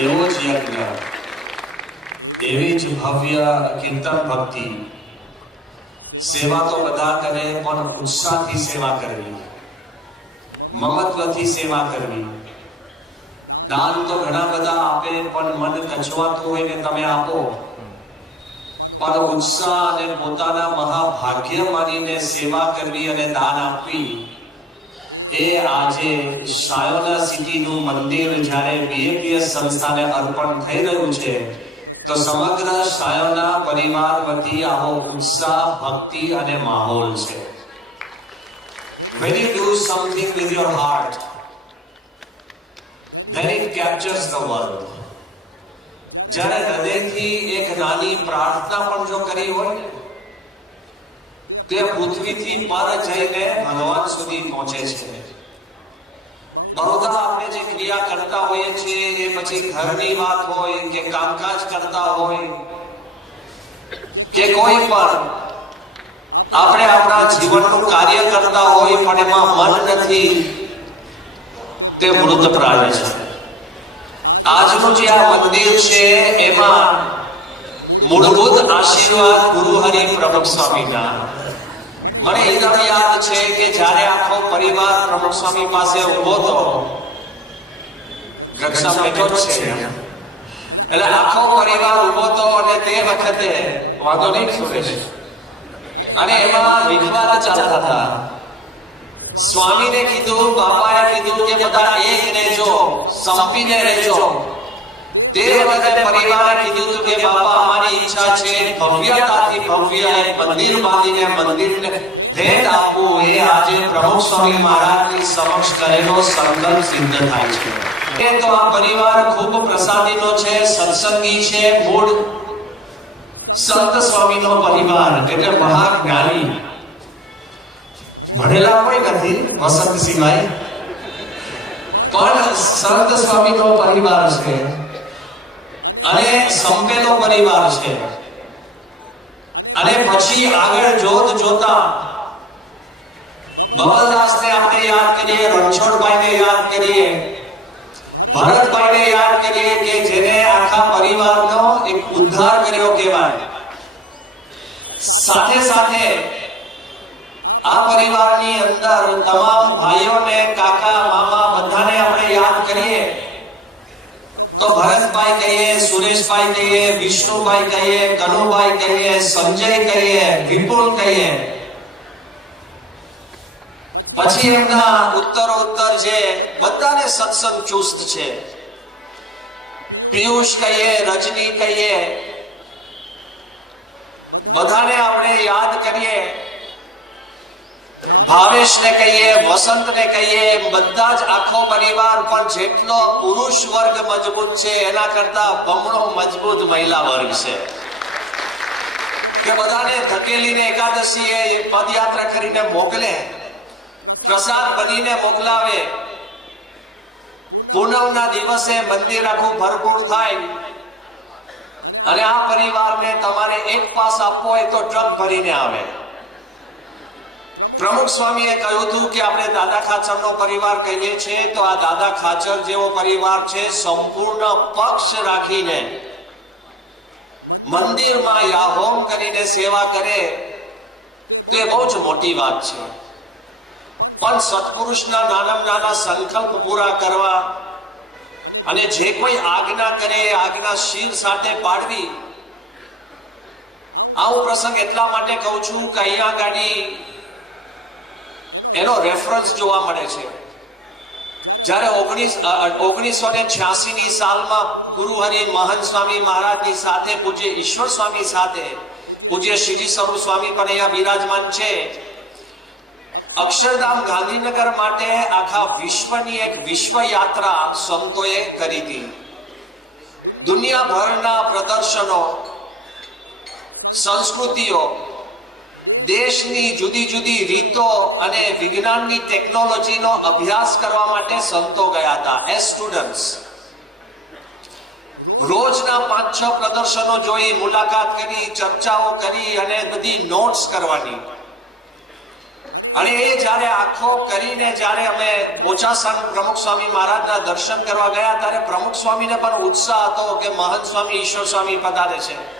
એવો જ યજ્ઞ એવી જ ભવ્ય કીર્તન ભક્તિ. સેવા તો બધા કરે, પણ ઉત્સાહથી સેવા કરવી. મમત્વથી સેવા કરવી. દાન તો ઘણા બધા આપે, પણ મન કચવાતું હોય ને તમે આપો. પણ ઉત્સાહ અને પોતાના મહાભાગ્ય માનીને સેવા કરવી અને દાન આપવી એ આજે શાયોના સિટીનું મંદિર જ્યારે બીએપીએસ સંસ્થાને અર્પણ થઈ રહ્યું છે તો સમગ્ર સાયોના પરિવાર વતી આવો ઉત્સાહ ભક્તિ અને માહોલ છે. When you do something with your heart, then it captures the. જ્યારે હૃદયથી એક નાની પ્રાર્થના પણ જો કરી હોય તે પૃથ્વીથી પર જઈને ભગવાન સુધી પહોંચે છે. બહુધા આપણે જે ક્રિયા કરતા હોઈએ છીએ, એ પછી ઘરની વાત હોય કે કામકાજ કરતા હોય, કે કોઈ પણ, આપણે આપણા જીવનનું કાર્ય કરતા હોય પણ એમાં મન નથી, તે મૃત પ્રાણી છે. આજનું જે આ મંદિર છે, એમાં મૂળભૂત આશીર્વાદ ગુરુ હરિ પ્રમુખ સ્વામીના. મને એકદમ યાદ છે કે જ્યારે આખો પરિવાર પ્રમુખ સ્વામી પાસે ઊભો હતો એટલે આખો પરિવાર ઊભો હતો અને તે વખતે વાંધો નહીં સુરેશ? અને એમાં વિખવાદ ચાલતા હતા. સ્વામીને કીધું, બાપાએ કીધું કે બધા એક રહેજો, સંપીને રહેજો. તે વખતે પરિવારે કીધું કે બાપા અમારી ઈચ્છા છે ભવ્યતાથી ભવ્ય એક મંદિર બાંધીને મંદિરને ભેટ આપવું એ આજે પ્રમુખ સ્વામી મહારાજની સમક્ષ કરેલો સંકલ્પ સિદ્ધ થાય છે. એ તો આ પરિવાર ખૂબ પ્રસાદીનો છે સત્સંગી છે મૂળ સંત સ્વામીનો પરિવાર એટલે મહાજ્ઞાની ભણેલા કોઈ નથી વસંત સિવાય પણ સંત સ્વામીનો પરિવાર છે. અને સંપેલો પરિવાર છે અને પછી આગળ જોત જોતા બબલદાસને આપણે યાદ કરીએ, રણછોડભાઈને યાદ કરીએ, ભરતભાઈને યાદ કરીએ કે જેને આખા પરિવારનો એક ઉદ્ધાર કર્યો કહેવાય. સાથે સાથે આ પરિવારની અંદર તમામ ભાઈઓને, કાકા મામા બધાને આપણે યાદ કરીએ તો ભરતભાઈ કહીએ સુરેશભાઈ કહીએ વિષ્ણુભાઈ કહીએ કનુભાઈ કહીએ, સંજય કહીએ, વિપુલ કહીએ. પછી એમના ઉત્તર ઉત્તર જે બધાને સત્સંગ ચુસ્ત છે. પિયુષ કહીએ, રજની કહીએ. બધાને આપણે યાદ કરીએ. ભાવેશને કહીએ, વસંતને કહીએ, બધા જ આખો પરિવાર પણ જેટલો પુરુષ વર્ગ મજબૂત છે, એના કરતા બમણો મજબૂત મહિલા વર્ગ છે. કે બધાને ધકેલીને એકાદશી એ પદયાત્રા કરીને મોકલે, પ્રસાદ બનીને મોકલાવે, પૂનમના દિવસે મંદિર આખું ભરપૂર થાય, અને આ પરિવારને તમારે એક પાસ આપવો હોય તો ટ્રક ભરીને આવે. પ્રમુખ સ્વામીએ કહ્યું હતું કે આપણે દાદા ખાચરનો પરિવાર કહીએ છીએ, તો આ દાદા ખાચર જેવો પરિવાર છે, સંપૂર્ણ પક્ષ રાખીને મંદિરમાં યાહોમ કરીને સેવા કરે, તો એ બહુ જ મોટી વાત છે. પણ સત્પુરુષના નાના નાના સંકલ્પ પૂરા કરવા અને જે કોઈ આજ્ઞા કરે, આજ્ઞા શિર સાથે પાડવી, આવું પ્રસંગ એટલા માટે કહું છું કે અહીંયા ગાડી એનો રેફરન્સ જોવા મળે છે. જ્યારે ઓગણીસ ઓગણીસો ને છ્યાસી ની સાલમાં ગુરુ હરિ મહંત સ્વામી મહારાજની સાથે પૂજ્ય ઈશ્વર સ્વામી સાથે પૂજ્ય શ્રીજી સ્વરૂપ સ્વામી પણ અહીંયા બિરાજમાન છે. અક્ષરધામ ગાંધીનગર માટે આખા વિશ્વની એક વિશ્વ યાત્રા સંતોએ કરી હતી. દુનિયાભરના પ્રદર્શનો, સંસ્કૃતિઓ દેશની જુદી જુદી રીતો અને વિજ્ઞાનની ટેકનોલોજીનો અભ્યાસ કરવા માટે સંતો ગયા હતા એ સ્ટુડન્ટ્સ રોજના પાંચ છ પ્રદર્શનો જોઈ, મુલાકાત કરી, ચર્ચાઓ કરી અને બધી નોટ્સ કરવાની. અને એ જ્યારે આખો કરીને જ્યારે અમે બોચાસણ પ્રમુખ સ્વામી મહારાજના દર્શન કરવા ગયા, ત્યારે પ્રમુખ સ્વામીને પણ ઉત્સાહ હતો કે મહંત સ્વામી, ઈશ્વર સ્વામી પધારે છે.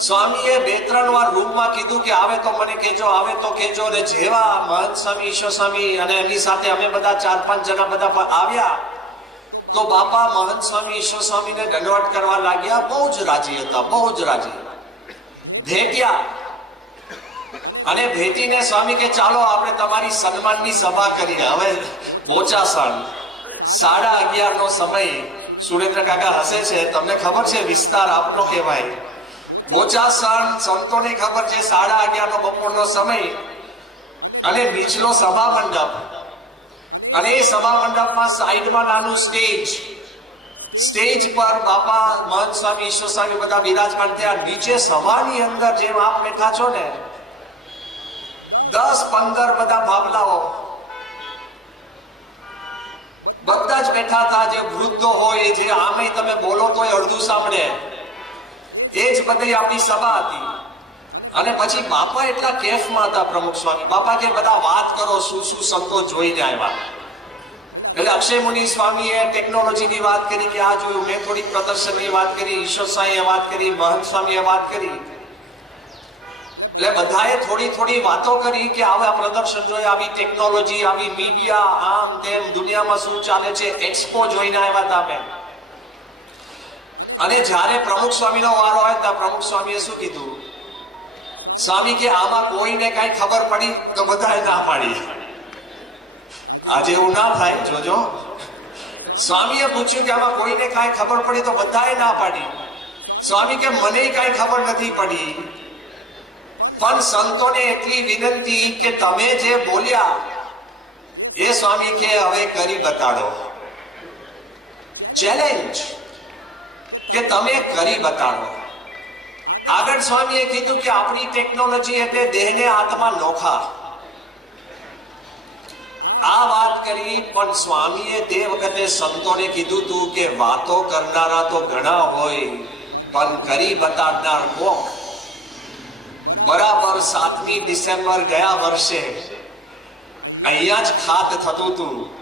સ્વામીએ બે ત્રણ વાર રૂમમાં કીધું કે આવે તો મને કહેજો, આવે તો કહેજો અને જેવા મહંત સ્વામી, ઈશ્વર સ્વામી અને એમની સાથે અમે બધા ચાર પાંચ જણા બધા આવ્યા, તો બાપા મહંત સ્વામી, ઈશ્વર સ્વામીને દંડવટ કરવા લાગ્યા. બહુ જ રાજી હતા, બહુ જ રાજી. ભેટ્યા. અને ભેટીને સ્વામી કે, ચાલો, આપણે તમારી સન્માનની સભા કરીએ. હવે બોચાસણ સાડા અગિયાર નો સમય. સુરેન્દ્ર કાકા હસે છે. તમને ખબર છે, વિસ્તાર આપનો કહેવાય. બોચાસણ સંતોની ખબર છે, સાડા અગિયાર નો બપોરનો સમય અને નીચલો સભા મંડપ. અને એ સભા મંડપમાં સાઈડમાં નાનું સ્ટેજ. સ્ટેજ પર બાપા મહંત સ્વામી, ઈશ્વર સ્વામી બધા બિરાજમાન થયા. નીચે સભાની અંદર જેમ આપ બેઠા છો ને, દસ પંદર બધા ભાવલાઓ. બધા જ બેઠા હતા, જે વૃદ્ધો હોય, જે આમે તમે બોલો તો અડધું સાંભળે. એ જ બધી આપણી સભા હતી. અને પછી બાપા એટલા કેફમાં હતા પ્રમુખ સ્વામી. બાપા કે બધા વાત કરો, શું શું સંતો જોઈને આવ્યા. એટલે અક્ષય મુનિ સ્વામીએ ટેકનોલોજીની વાત કરી કે આ જોયું, મેં થોડીક પ્રદર્શનની વાત કરી, ઈશ્વર સાંઈએ વાત કરી, મહંત સ્વામીએ વાત કરી. એટલે બધાએ થોડી થોડી વાતો કરી કે આવા પ્રદર્શન જોઈએ આવી ટેકનોલોજી આવી મીડિયા આમ તેમ, દુનિયામાં શું ચાલે છે એક્સપો જોઈને આવ્યા હતા અમે. અને જ્યારે પ્રમુખ સ્વામીનો વારો હોય ત્યાં પ્રમુખ સ્વામીએ શું કીધું? સ્વામી કે આમાં કોઈને કઈ ખબર પડી તો બધાએ ના પાડી. આજે એવું ના થાય, જોજો. સ્વામીએ પૂછ્યું કે આમાં કોઈને કાંઈ ખબર પડી તો બધાએ ના પાડી. સ્વામી કે, મને કાંઈ ખબર નથી પડી. પણ સંતોને એટલી વિનંતી કે તમે જે બોલ્યા, એ સ્વામી કે, હવે કરી બતાડો. ચેલેન્જ કે તમે કરી બતાડો આગળ સ્વામીએ કીધું કે આપણી ટેકનોલોજી એટલે દેહને આત્મા નોખા. આ વાત કરી, પણ સ્વામીએ તે વખતે સંતોને કીધું તું કે વાતો કરનારા તો ઘણા હોય, પણ કરી બતાડનાર કોક બરાબર સાતમી ડિસેમ્બર ગયા વર્ષે અહીંયા જ ખાત થતું હતું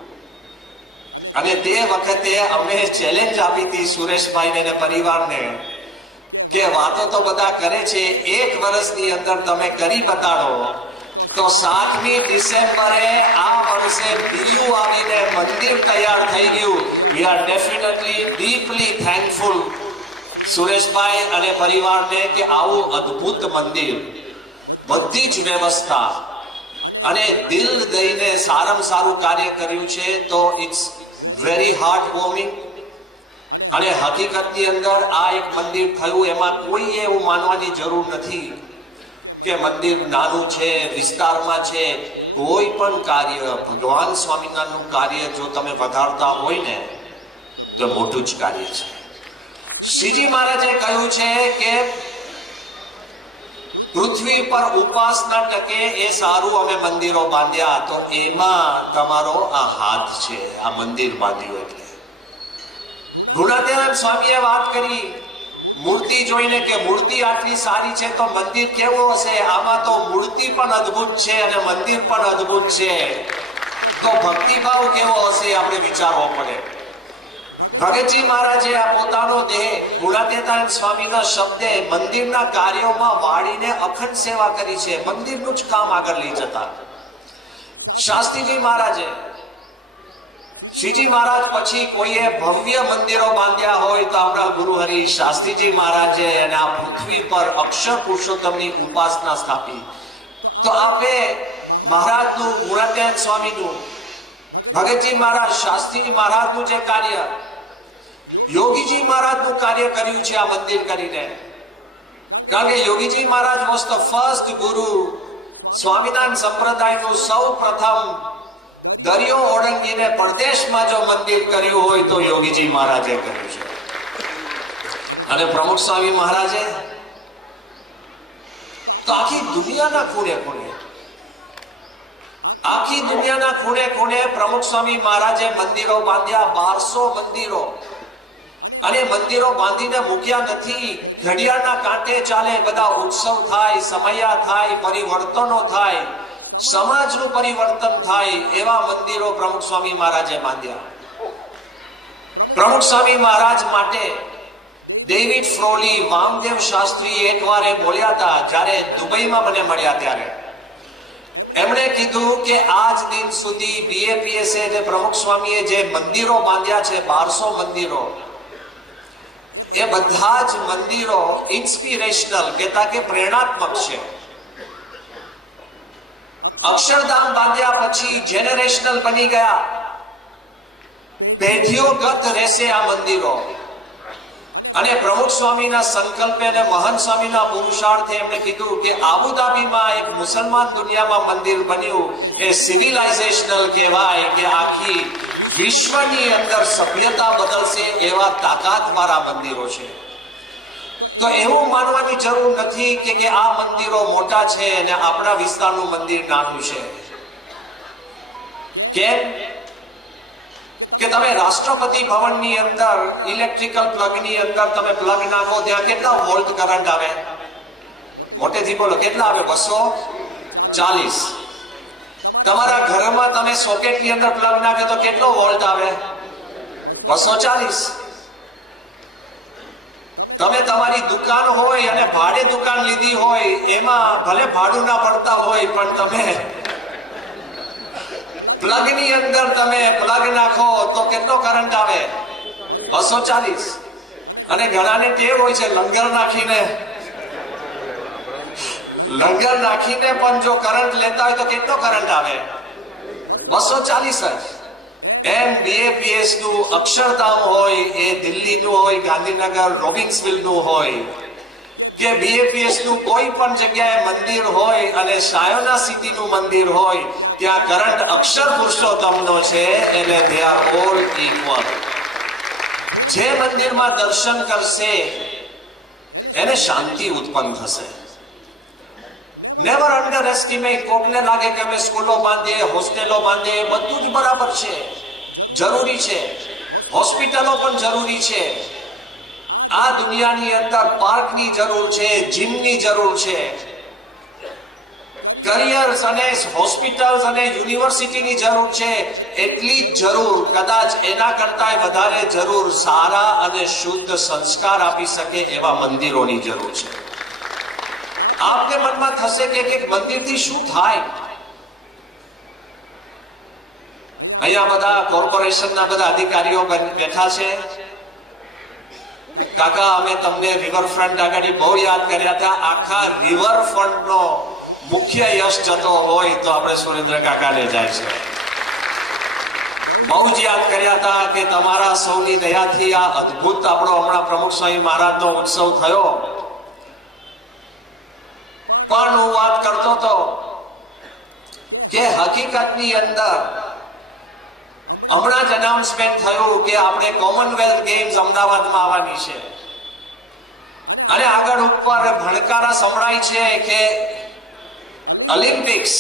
અને તે વખતે અમે ચેલેન્જ આપી હતી સુરેશભાઈને અને પરિવારને કે વાતો તો બધા કરે છે, એક વર્ષની અંદર તમે કરી બતાડો. તો સાતમી ડિસેમ્બરે આ વર્ષે બીયું આવીને મંદિર તૈયાર થઈ ગયું. We are definitely deeply thankful Sureshbhai અને પરિવારને કે આવું અદ્ભુત મંદિર, બધી જ વ્યવસ્થા અને દિલ દઈને સારામાં સારું કાર્ય કર્યું છે, તો ઇટ્સ વેરી હાર્ટ વોર્મિંગ અને હકીકતની અંદર આ એક મંદિર થયું, એમાં કોઈ એવું માનવાની જરૂર નથી કે મંદિર નાનું છે, વિસ્તારમાં છે, કોઈ પણ કાર્ય. ભગવાન સ્વામિનારાયણનું કાર્ય જો તમે વધારતા હોય ને, તો મોટું જ કાર્ય છે. શ્રીજી મહારાજે કહ્યું છે કે પૃથ્વી પર ઉપાસના ટકે એ સારું અમે મંદિરો બાંધ્યા, તો એમાં તમારો આ હાથ છે, આ મંદિર બાંધ્યું એટલે. ગુણાતીરામ સ્વામીએ વાત કરી, મૂર્તિ જોઈને કે મૂર્તિ આટલી સારી છે તો મંદિર કેવું હશે? આમાં તો મૂર્તિ પણ અદ્ભુત છે અને મંદિર પણ અદ્ભુત છે. તો ભક્તિભાવ કેવો હશે આપણે વિચારવો પડે. ભગતજી મહારાજે આ પોતાનો દેહ ગુણાતીતાન સ્વામીના શબ્દે મંદિરના કાર્યોમાં વાળીને અખંડ સેવા કરી છે. મંદિરનું જ કામ આગળ લઈ જતા. શાસ્ત્રીજી મહારાજે, શ્રીજી મહારાજ પછી કોઈએ ભવ્ય મંદિરો બાંધ્યા હોય તો આપણા ગુરુ હરિ શાસ્ત્રીજી મહારાજે અને આ પૃથ્વી પર અક્ષર પુરુષોત્તમની ઉપાસના સ્થાપી. તો આપે મહારાજનું ગુણાત્યાન સ્વામીનું, ભગતજી મહારાજ શાસ્ત્રી મહારાજનું જે કાર્ય યોગીજી મહારાજનું કાર્ય કર્યું છે આ મંદિર કરીને. કારણ કે Yogiji Maharaj was the first guru. Swaminarayan સંપ્રદાયનું સૌ પ્રથમ દરિયો ઓળંગીને પરદેશમાં જો મંદિર કર્યું હોય તો યોગીજી મહારાજે કર્યું છે. અને પ્રમુખ સ્વામી મહારાજે તો આખી દુનિયાના ખૂણે ખૂણે, આખી દુનિયાના ખૂણે ખૂણે પ્રમુખ સ્વામી મહારાજે મંદિરો બાંધ્યા, બારસો મંદિરો. અને મંદિરો બાંધીને મૂક્યા નથી. ઘડિયાળના કાંટે ચાલે બધા ઉત્સવ થાય, સમયા થાય, પરિવર્તનો થાય. સમાજનું પરિવર્તન થાય એવા મંદિરો પ્રમુખ સ્વામી મહારાજે બાંધ્યા. પ્રમુખ સ્વામી મહારાજ માટે ડેવિડ ફ્રોલી વામદેવ શાસ્ત્રી એકવાર એ બોલ્યા હતા, જ્યારે દુબઈમાં મને મળ્યા ત્યારે. એમણે કીધું કે આજ દિન સુધી બીએપીએસએ જે પ્રમુખ સ્વામીએ જે મંદિરો બાંધ્યા છે, બારસો મંદિરો એ બધા જ મંદિરો ઇન્સ્પિરેશનલ કહેતા કે પ્રેરણાત્મક છે. અક્ષરધામ બાંધ્યા પછી જેનરેશનલ બની ગયા. પેઢીઓગત રહેશે આ મંદિરો. અને પ્રમુખ સ્વામીના સંકલ્પે અને મહંત સ્વામીના પુરુષાર્થે એમણે કીધું કે આબુધાબીમાં એક મુસલમાન દુનિયામાં મંદિર બન્યું એ સિવિલાઇઝેશનલ કહેવાય કે આખી વિશ્વની અંદર સભ્યતા બદલશે એવા તાકાત મારા મંદિરો છે. તો એવું માનવાની જરૂર નથી કે કે આ મંદિરો મોટા છે અને આપણા વિસ્તારનું મંદિર નાનું છે. કેમ? કે તમે રાષ્ટ્રપતિ ભવનની અંદર, ઇલેક્ટ્રિકલ પ્લગની અંદર તમે પ્લગ નાખો ત્યાં કેટલા વોલ્ટ કરંટ આવે? મોટેથી બોલો, કેટલા આવે? બસો ચાલીસ. તમારા ઘરમાં તમે સોકેટની અંદર પ્લગ નાખે તો કેટલો વોલ્ટ આવે? બસો ચાલીસ. તમે તમારી દુકાન હોય અને ભાડે દુકાન લીધી હોય, એમાં ભલે ભાડું ના પડતા હોય, પણ તમે પ્લગની અંદર તમે પ્લગ નાખો તો કેટલો કરંટ આવે? બસો ચાલીસ. અને ઘણાને ટેવ હોય છે લંગર નાખીને. લંગર નાખીને પણ જો કરંટ લેતા હોય તો કેટલો કરંટ આવે? બસો ચાલીસ જ. એમ બીએપીએસનું અક્ષરધામ હોય, એ દિલ્હીનું હોય, ગાંધીનગર રોબિન્સવિલનું હોય, કે બીએપીએસનું કોઈ પણ જગ્યાએ મંદિર હોય અને સાયોના સિટી નું મંદિર હોય, ત્યાં કરંટ અક્ષર પુરુષોત્તમનો છે, એટલે દે આર ઓલ ઇક્વલ જે મંદિરમાં દર્શન કરશે, એને શાંતિ ઉત્પન્ન થશે. નેવર અંડર એસ્ટિમેટ કોકને લાગે કે અમે સ્કૂલો બાંધીએ, હોસ્ટેલો બાંધીએ, બધું જ બરાબર છે. જરૂરી છે. હોસ્પિટલો પણ જરૂરી છે. આ દુનિયાની અંદર પાર્કની જરૂર છે, જીમની જરૂર છે. કરિયર્સ અને હોસ્પિટલ્સ અને યુનિવર્સિટીની જરૂર છે, એટલી જ જરૂર, કદાચ એના કરતાંય વધારે જરૂર સારા અને શુદ્ધ સંસ્કાર આપી શકે એવા મંદિરોની જરૂર છે. આપને મનમાં થશે કે એક મંદિરથી શું થાય? અહીંયા બધા કોર્પોરેશનના બધા અધિકારીઓ બેઠા છે. કાકા, અમે તમને રિવરફ્રન્ટ આગળ બહુ યાદ કર્યા હતા. આખા રિવરફ્રન્ટનો મુખ્ય યશ જતો હોય તો આપણે સુરેન્દ્ર કાકાને જાય છે. બહુ જ યાદ કર્યા હતા કે તમારા સૌની દયાથી આ અદ્ભુત આપણો હમણાં પ્રમુખ સ્વામી મહારાજનો ઉત્સવ થયો. પણ હું વાત કરતો હતો કે હકીકતની અંદર હમણાં જ અનાઉન્સમેન્ટ થયું કે આપણે કોમનવેલ્થ ગેમ્સ અમદાવાદમાં આવવાની છે. અને આગળ ઉપર ભણકારા સંભળાય છે કે Olympics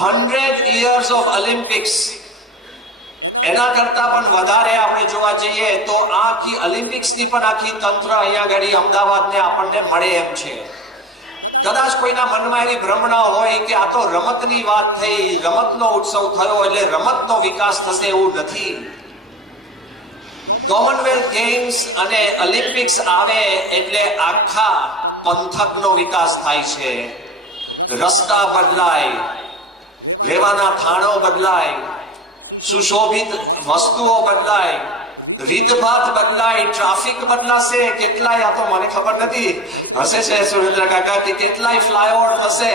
hundred years of Olympics એના કરતા પણ વધારે આપણે જોવા જઈએ તો આખી ઓલિમ્પિક્સની પણ આખી તંત્ર અહીંયા ઘડી અમદાવાદને આપણને મળે એમ છે. કદાચ કોઈના મનમાં એવી ભ્રમણા હોય કે આ તો રમતની વાત થઈ, રમતનો ઉત્સવ થયો એટલે રમતનો વિકાસ થશે એવું નથી. કોમનવેલ્થ ગેમ્સ અને ઓલિમ્પિક્સ આવે એટલે આખા પંથકનો વિકાસ થાય છે. રસ્તા બદલાય, રહેવાના થાણો બદલાય, સુશોભિત વસ્તુઓ બદલાય રીતભાત બદલાય ટ્રાફિક બદલાશે, કેટલાય આ તો મને ખબર નથી. હશે છે સુરેન્દ્ર કાકા કે કેટલાય ફ્લાયઓવર હશે.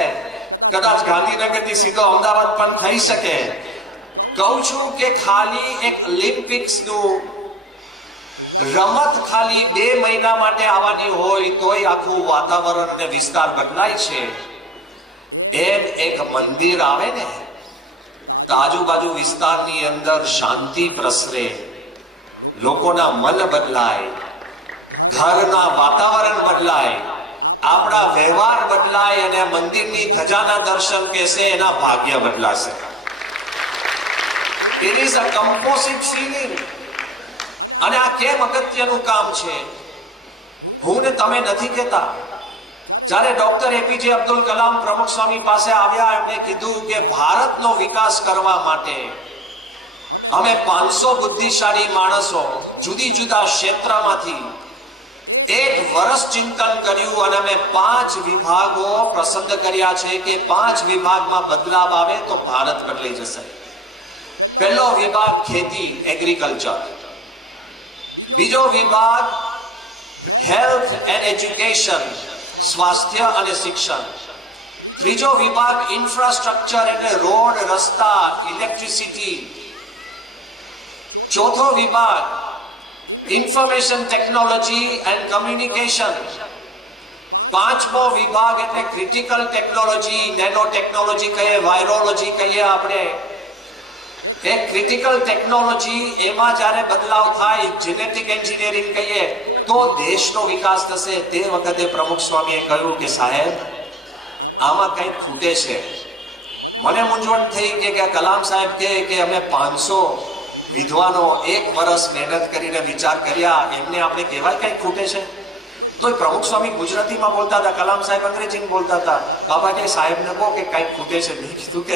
કદાચ ગાંધીનગરથી સીધો અમદાવાદ પણ થઈ શકે. કહું છું કે ખાલી એક ઓલિમ્પિક્સનું રમત ખાલી બે મહિના માટે આવવાની હોય તોય આખું વાતાવરણ અને વિસ્તાર બદલાય છે. એમ એક મંદિર આવે ને, તો આજુબાજુ વિસ્તારની અંદર શાંતિ પ્રસરે. લોકોના મન બદલાય, ઘરના વાતાવરણ બદલાય, આપણા વ્યવહાર બદલાય અને મંદિરની ધજાના દર્શન કેસે એના ભાગ્ય બદલાશે. It is a composite feeling અને આ કેમ અગત્યનું કામ છે? હું ને તમે નથી કહેતા. જ્યારે ડોક્ટર એપીજે અબ્દુલ કલામ પ્રમુખ સ્વામી પાસે આવ્યા એમણે કીધું કે ભારતનો વિકાસ કરવા માટે અમે પાંચસો બુદ્ધિશાળી માણસો જુદી જુદા ક્ષેત્રમાંથી એક વર્ષ ચિંતન કર્યું અને અમે પાંચ વિભાગો પસંદ કર્યા છે કે પાંચ વિભાગમાં બદલાવ આવે તો ભારત બદલાઈ જશે. પહેલો વિભાગ ખેતી એગ્રીકલ્ચર બીજો વિભાગ હેલ્થ એન્ડ એજ્યુકેશન સ્વાસ્થ્ય અને શિક્ષણ. ત્રીજો વિભાગ ઇન્ફ્રાસ્ટ્રક્ચર એટલે રોડ, રસ્તા ઇલેક્ટ્રિસિટી ચોથો વિભાગ ઇન્ફોર્મેશન ટેકનોલોજી એન્ડ કમ્યુનિકેશન પાંચમો વિભાગ એટલે ક્રિટિકલ ટેકનોલોજી નેનો ટેકનોલોજી કહીએ વાયરોલોજી કહીએ આપણે. એ ક્રિટિકલ ટેકનોલોજી એમાં જ્યારે બદલાવ થાય જેનેટિક એન્જિનિયરિંગ કહીએ, તો દેશનો વિકાસ થશે. તે વખતે પ્રમુખ સ્વામીએ કહ્યું કે સાહેબ, આમાં કંઈક ખૂટે છે. મને મૂંઝવણ થઈ કે કલામ સાહેબ કહે કે અમે પાંચસો વિદ્વાનો એક વર્ષ મહેનત કરીને વિચાર કર્યા, એમને આપણે કહેવાય કંઈક ખૂટે છે? તો એ પ્રમુખ સ્વામી ગુજરાતીમાં બોલતા હતા, કલામ સાહેબ અંગ્રેજીમાં બોલતા હતા. બાબા કે સાહેબને કહો કે કંઈક ખૂટે છે? મેં કીધું કે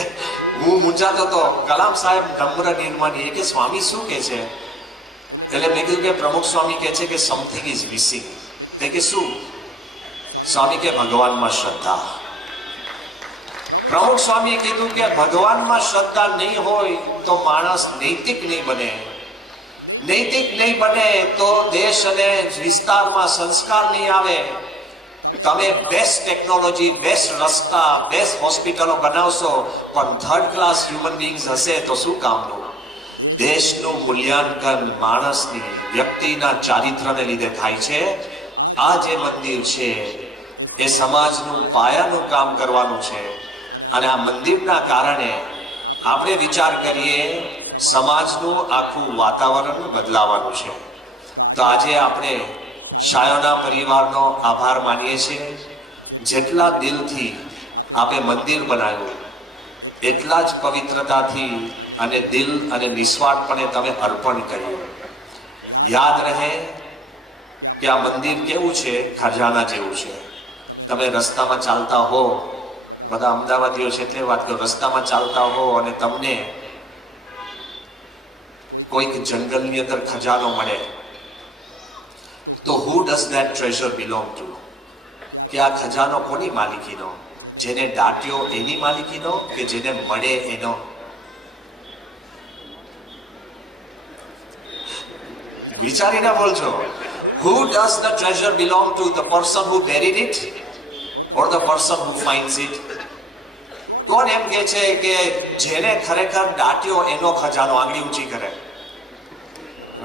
હું મૂંઝાતો હતો. કલામ સાહેબ નમ્ર નિર્માની. કે સ્વામી શું કે છે? એટલે મેં કીધું કે પ્રમુખ સ્વામી કહે છે કે સમથિંગ ઇઝ મિસિંગ તે કે શું? સ્વામી કે ભગવાનમાં શ્રદ્ધા. પ્રમુખ સ્વામીએ કીધું કે ભગવાનમાં શ્રદ્ધા નહીં હોય તો માણસ નૈતિક નહીં બને. નૈતિક નહીં બને તો દેશ અને વિસ્તારમાં સંસ્કાર નહીં આવે. તમે બેસ્ટ ટેકનોલોજી બેસ્ટ રસ્તા બેસ્ટ હોસ્પિટલો બનાવશો, પણ થર્ડ ક્લાસ હ્યુમન બીંગ્સ હશે તો શું કામનું દેશનું મૂલ્યાંકન માણસની વ્યક્તિના ચારિત્રને લીધે થાય છે. આ જે મંદિર છે, એ સમાજનું પાયાનું કામ કરવાનું છે. અને આ મંદિરના કારણે આપણે વિચાર કરીએ, સમાજનું આખું વાતાવરણ બદલાવાનું છે. તો આજે આપણે શાયોના પરિવારનો આભાર માનીએ છીએ. જેટલા દિલથી આપણે મંદિર બનાવ્યું, એટલા જ પવિત્રતાથી અને દિલ અને નિસ્વાર્થપણે તમે અર્પણ કર્યું. યાદ રહે કે આ મંદિર કેવું છે? ખજાના જેવું છે. તમે રસ્તામાં ચાલતા હો બધા અમદાવાદીઓ છે તે વાત કરો, રસ્તામાં ચાલતા હો અને તમને કોઈક જંગલની અંદર ખજાનો મળે, તો who does that treasure belong to કે આ ખજાનો કોની માલિકીનો? જેને દાટ્યો એની માલિકીનો કે જેને મળે એનો? વિચારીને બોલજો. Who does the treasure belong to the person who buried it or the person who finds it કોણ એમ કે છે કે જેને ખરેખર દાટ્યો એનો ખજાનો, આંગળી ઊંચી કરે?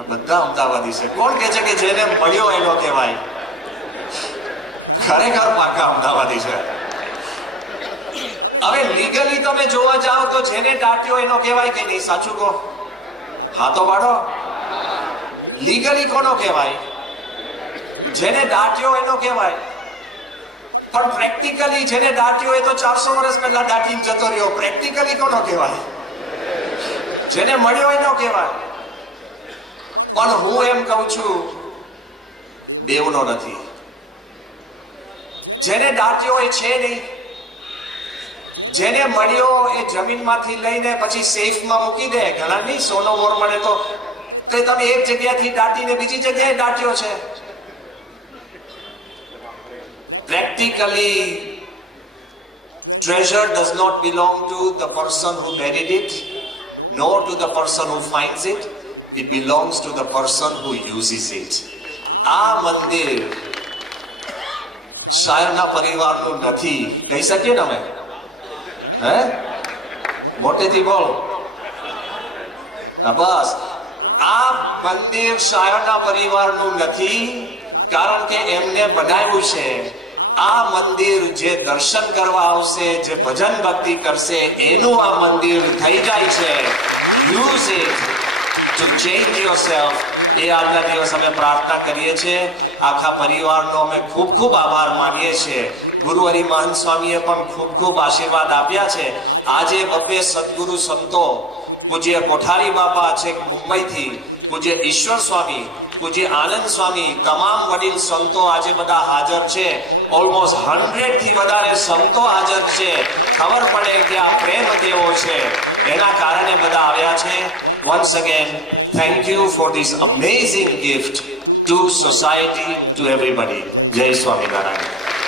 બધા અમદાવાદી છે. કોણ કે છે કે જેને મળ્યો એનો કહેવાય? ખરેખર પાકા અમદાવાદી છે. હવે લીગલી તમે જોવા જાઓ તો જેને દાટ્યો એનો કહેવાય કે નહીં, સાચું કહો? હા તો પાડો. લીગલી કોનો કહેવાય? જેને દાટ્યો એનો કહેવાય? પણ પ્રેક્ટિકલી જેને દાટ્યો એ તો ચારસો વર્ષ પહેલા દાટી જતો રહ્યો. પ્રેક્ટિકલી કોનો કહેવાય? જેને મળ્યો એનો કહેવાય. પણ હું એમ કહું છું દેવનો નથી. જેને દાટ્યો એ છે નહીં. જેને મળ્યો એ જમીનમાંથી લઈને પછી સેફમાં મૂકી દે. ઘણા નહીં સોનો મોર મળે તો. તમે એક જગ્યાથી દાટીને બીજી જગ્યાએ દાટ્યો છે. practically treasure does not belong to the person who buried it nor to the person who finds it it belongs to the person who uses it આ મંદિર શાયરના પરિવારનું નથી કહી શકીએ ને અમે હે મોટેથી બોલ હા, બસ આ મંદિર શાયરના પરિવારનું નથી કારણ કે એમને બનાવ્યું છે આ મંદિર જે દર્શન કરવા આવશે, જે ભજન ભક્તિ કરશે, એનું આ મંદિર થઈ જાય છે. Use it to change yourself એ આજના દિવસ અમે પ્રાર્થના કરીએ છીએ. આખા પરિવારનો અમે ખૂબ ખૂબ આભાર માનીએ છીએ. ગુરુ હરિ મહંત સ્વામીએ પણ ખૂબ ખૂબ આશીર્વાદ આપ્યા છે. આજે બબ્બે સદગુરુ સંતો પૂજ્ય કોઠારી બાપા છે મુંબઈથી, પૂજ્ય ઈશ્વર સ્વામી પૂજ્ય આનંદ સ્વામી, તમામ વડીલ સંતો આજે બધા હાજર છે. ઓલમોસ્ટ હંડ્રેડથી વધારે સંતો હાજર છે. ખબર પડે કે આ પ્રેમ કેવો છે. એના કારણે બધા આવ્યા છે. Once again thank you for this amazing gift to society to everybody જય સ્વામિનારાયણ.